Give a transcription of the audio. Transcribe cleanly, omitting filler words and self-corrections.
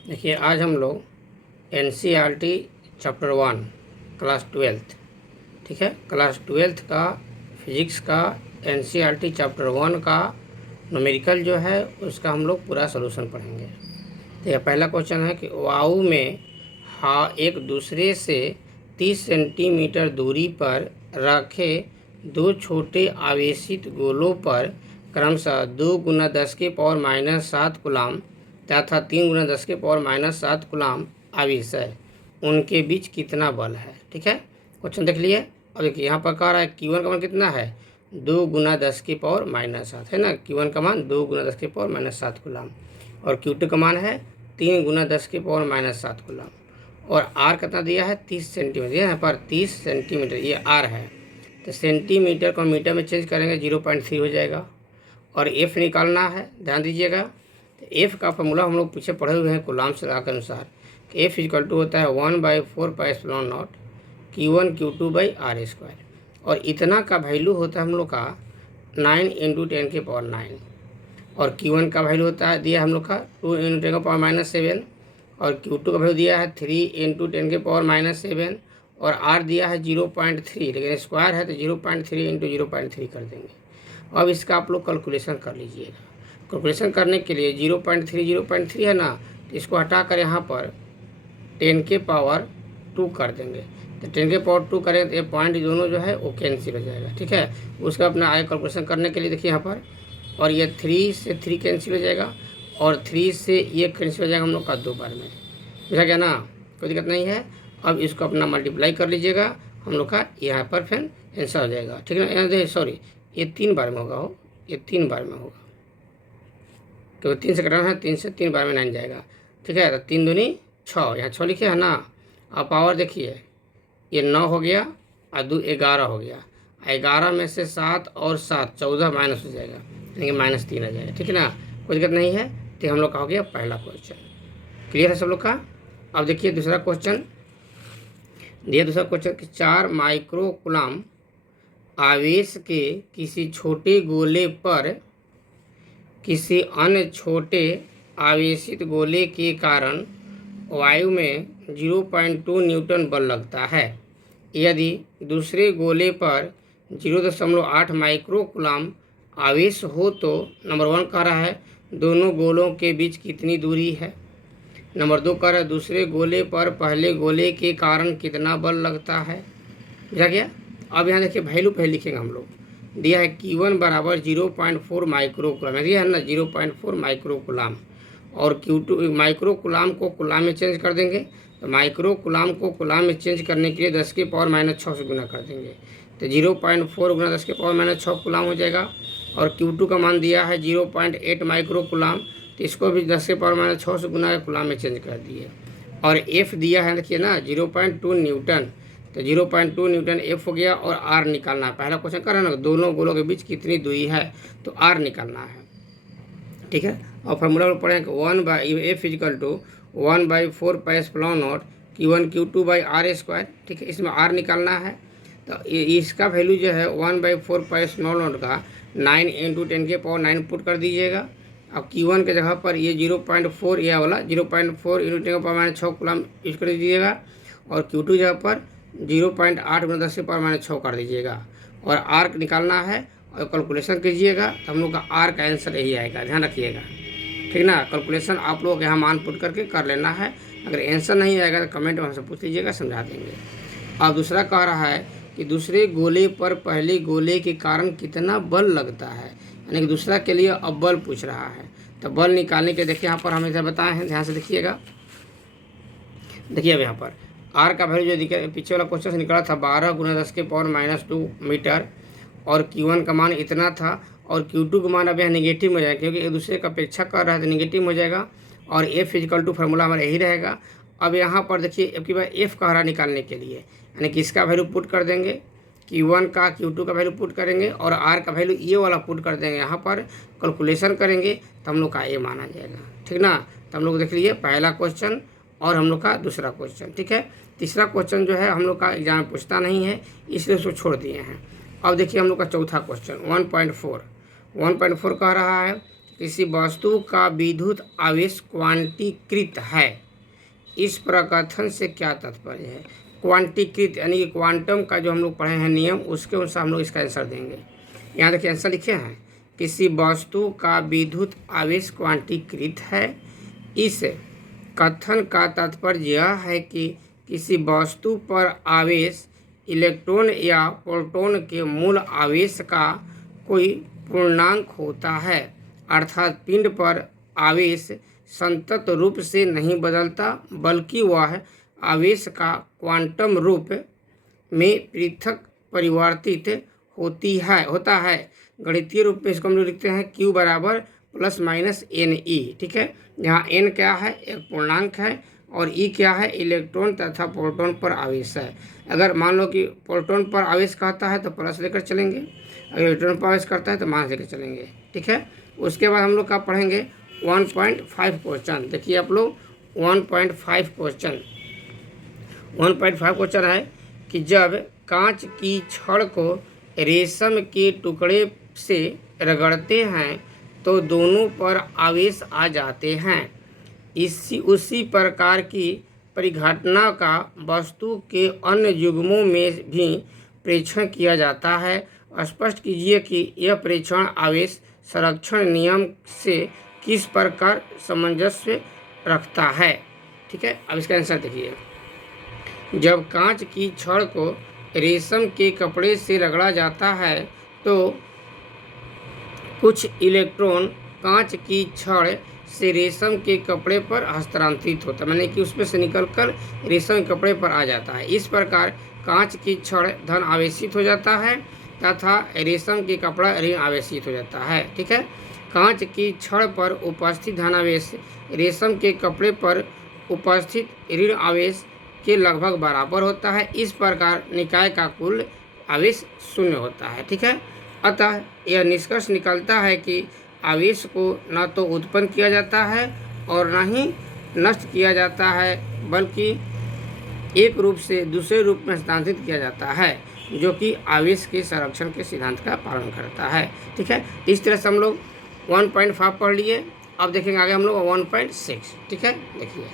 देखिए आज हम लोग एनसीईआरटी चैप्टर 1 क्लास 12th, ठीक है, क्लास 12th का फिजिक्स का एनसीईआरटी चैप्टर 1 का न्यूमेरिकल जो है उसका हम लोग पूरा सलूशन पढ़ेंगे। तो यह पहला क्वेश्चन है कि वायु में एक दूसरे से 30 सेंटीमीटर दूरी पर रखे दो छोटे आवेशित गोलों पर क्रमशः 2 गुना 10 के पावर -7 कूलाम तथा 3 गुना 10 के पावर -7 कूलाम आवेश है, उनके बीच कितना बल है। ठीक है, क्वेश्चन देख लिए। अब देखिए यहाँ पर कह रहा है Q1 का मान कितना है, 2 गुना 10 के पावर -7 है ना। Q1 का मान 2 गुना 10 के पावर -7 कूलाम और Q2 का मान है 3 गुना 10 के पावर -7 कूलाम और R कितना दिया है 30 सेंटीमीटर, यहाँ पर 30 सेंटीमीटर ये R है। तो सेंटीमीटर को मीटर में चेंज करेंगे 0.3 हो जाएगा और F निकालना है, ध्यान दीजिएगा। तो F का फॉर्मूला हम लोग पीछे पढ़े हुए हैं कूलाम से के अनुसार कि F इक्वल टू होता है 1/4 pi epsilon naught Q1 Q2/r² और इतना का वैल्यू होता है हम लोग का 9 × 10 के पावर 9 और Q1 का वैल्यू होता है दिया हम लोग का 2 × 10 के पावर -7 और Q2 का वैल्यू दिया है 3 × 10 के पावर -7 और R दिया है 0.3, लेकिन स्क्वायर है तो 0.3 × 0.3 कर देंगे। अब इसका आप लोग कैलकुलेशन कर लीजिएगा। कैलकुलेशन करने के लिए 0.3 है ना, तो इसको हटा कर यहाँ पर 10 के पावर 2 कर देंगे। तो 10 के पावर 2 करें तो ये पॉइंट दोनों जो है वो कैंसिल हो जाएगा। ठीक है, उसका अपना आगे कैलकुलेशन करने के लिए देखिए यहाँ पर, और ये 3 से 3 कैंसिल हो जाएगा और 3 से ये कैंसिल हो जाएगा हम लोग का 2 बार में, बुझा गया ना, कोई दिक्कत नहीं है। अब इसको अपना मल्टीप्लाई कर लीजिएगा हम लोग का, यहाँ पर फिर आंसर हो जाएगा। ठीक है ना, यहाँ देखिए सॉरी ये 3 बार में होगा, हो ये 3 बार में होगा क्योंकि 3 से कटाना है, 3 से 3 बार में 9 जाएगा। ठीक है, तो 3 दूनी 6, यहाँ 6 लिखे है ना। अब पावर देखिए ये 9 हो गया और 2 11 हो गया, 11 में से 7 और 7 14 माइनस हो जाएगा, यानी -3 आ जाएगा। ठीक है ना, कोई दिक्कत नहीं है। तो हम लोग का हो गया पहला क्वेश्चन, क्लियर है सब लोग का। अब देखिए दूसरा क्वेश्चन दिया, दूसरा क्वेश्चन कि 4 माइक्रो कूलाम आवेश के किसी छोटे गोले पर किसी अन्य छोटे आवेशित गोले के कारण वायु में 0.2 न्यूटन बल लगता है। यदि दूसरे गोले पर 0.8 माइक्रो कूलाम आवेश हो तो नंबर 1 कह रहा है दोनों गोलों के बीच कितनी दूरी है। नंबर 2 कह रहा है दूसरे गोले पर पहले गोले के कारण कितना बल लगता है। बुझा गया। अब यहाँ देखिए वैल्यू पहले लिखेंगे हम लोग, दिया है Q1 बराबर 0.4 माइक्रो कूलाम, दिया है ना 0.4 माइक्रो कूलाम और Q2 माइक्रो कूलाम को कूलाम में चेंज कर देंगे। तो माइक्रो कूलाम को कूलाम में चेंज करने के लिए 10 के पावर -6 से गुना कर देंगे, तो 0.4 गुना 10 के पावर -6 कूलाम हो जाएगा। और Q2 का मान दिया है 0.8 माइक्रो कूलाम, तो इसको भी 10 के पावर -6 से गुना कूलाम में चेंज कर दिए। और F दिया है देखिए ना 0.2 न्यूटन, तो 0.2 न्यूटन F हो गया और R निकालना है। पहला क्वेश्चन कर रहे हैं ना दोनों गोलों के बीच कितनी दूरी है, तो R निकालना है। ठीक है, और फार्मूला पढ़ें कि 1/F equal to 1/4 pi epsilon naught Q1 Q2/r²। ठीक है, इसमें R निकालना है। तो इसका वैल्यू जो है 1/4 पाई एप्सिलॉन नॉट का 9 × 10 के पावर 9 पुट कर दीजिएगा। अब Q1 के जगह पर ये 0.4 यह वाला 0.4 × 10 के पावर -6 कूलाम यूज कर दीजिएगा और Q2 जगह पर 0.8 × 10 के पावर -6 कर दीजिएगा और R निकालना है और कैलकुलेशन कीजिएगा। तो हम लोग का R का आंसर यही आएगा, ध्यान रखिएगा। ठीक ना, कैलकुलेशन आप लोग यहाँ मान पुट करके कर लेना है। अगर आंसर नहीं आएगा तो कमेंट में हमसे पूछ लीजिएगा, समझा देंगे। अब दूसरा कह रहा है कि दूसरे गोले पर पहले गोले के कारण कितना बल लगता है, यानी कि दूसरा के लिए अब बल पूछ रहा है। तो बल निकालने के देखिए यहाँ पर हम इसे बताए हैं, ध्यान से देखिएगा। देखिए अब यहाँ पर R का वैल्यू जो दिखे पीछे वाला क्वेश्चन से निकला था 12 गुना 10 के पावर -2 मीटर और Q1 का मान इतना था और Q2 का मान अब यहाँ निगेटिव हो जाएगा क्योंकि एक दूसरे का अपेक्षा कर रहा है तो निगेटिव हो जाएगा और F इक्वल टू फार्मूला हमारा यही रहेगा। अब यहाँ पर देखिए अब की बार F कह रहा निकालने के लिए, यानी कि इसका वैल्यू पुट कर देंगे, Q1 का Q2 का वैल्यू पुट करेंगे और R का वैल्यू ये वाला पुट कर देंगे। यहाँ पर कैलकुलेशन करेंगे तो हम लोग का ये माना जाएगा। ठीक ना, तो हम लोग देख लीजिए पहला क्वेश्चन और हम लोग का दूसरा क्वेश्चन। ठीक है, तीसरा क्वेश्चन जो है हम लोग का एग्जाम में पूछता नहीं है इसलिए उसको छोड़ दिए हैं। अब देखिए हम लोग का चौथा क्वेश्चन 1.4 कह रहा है किसी वस्तु का विद्युत आवेश क्वांटीकृत है, इस प्रकथन से क्या तात्पर्य है। क्वांटीकृत यानी कि क्वांटम का जो हम लोग पढ़े हैं नियम, उसके अनुसार हम लोग इसका आंसर देंगे। यहाँ देखिए आंसर लिखे हैं, किसी वस्तु का विद्युत आवेश क्वांटीकृत है। इस कथन का तात्पर्य यह है कि किसी वस्तु पर आवेश इलेक्ट्रॉन या प्रोटॉन के मूल आवेश का कोई पूर्णांक होता है, अर्थात पिंड पर आवेश संतत रूप से नहीं बदलता, बल्कि वह आवेश का क्वांटम रूप में पृथक परिवर्तित होता है। गणितीय रूप में इसको हम लोग लिखते हैं Q बराबर प्लस माइनस NE। ठीक है, यहाँ N क्या है, एक पूर्णांक है, और E क्या है, इलेक्ट्रॉन तथा प्रोटॉन पर आवेश है। अगर मान लो कि प्रोटॉन पर आवेश कहता है तो प्लस लेकर चलेंगे, अगर इलेक्ट्रॉन पर आवेश करता है तो माइनस लेकर चलेंगे। ठीक है, उसके बाद हम लोग क्या पढ़ेंगे 1.5 क्वेश्चन। देखिए आप लोग 1.5 क्वेश्चन है कि जब कांच की छड़ को रेशम के टुकड़े से रगड़ते हैं तो दोनों पर आवेश आ जाते हैं। उसी प्रकार की परिघटना का वस्तु के अन्य युग्मों में भी प्रेक्षण किया जाता है। स्पष्ट कीजिए कि यह प्रेक्षण आवेश संरक्षण नियम से किस प्रकार सामंजस्य रखता है। ठीक है, अब इसका आंसर देखिए, जब कांच की छड़ को रेशम के कपड़े से रगड़ा जाता है तो कुछ इलेक्ट्रॉन कांच की छड़ से रेशम के कपड़े पर हस्तांतरित होता है, माने कि उसमें से निकलकर रेशम के कपड़े पर आ जाता है। इस प्रकार कांच की छड़ धन आवेशित हो जाता है तथा रेशम के कपड़ा ऋण आवेशित हो जाता है। ठीक है, कांच की छड़ पर उपस्थित धनावेश रेशम के कपड़े पर उपस्थित ऋण आवेश के लगभग बराबर होता है। इस प्रकार निकाय का कुल आवेश शून्य होता है। ठीक है, अतः यह निष्कर्ष निकलता है कि आवेश को न तो उत्पन्न किया जाता है और न ही नष्ट किया जाता है, बल्कि एक रूप से दूसरे रूप में हस्तांतरित किया जाता है, जो कि आवेश के संरक्षण के सिद्धांत का पालन करता है। ठीक है, इस तरह से हम लोग 1.5 पढ़ लिए। अब देखेंगे आगे हम लोग 1.6। ठीक है, देखिए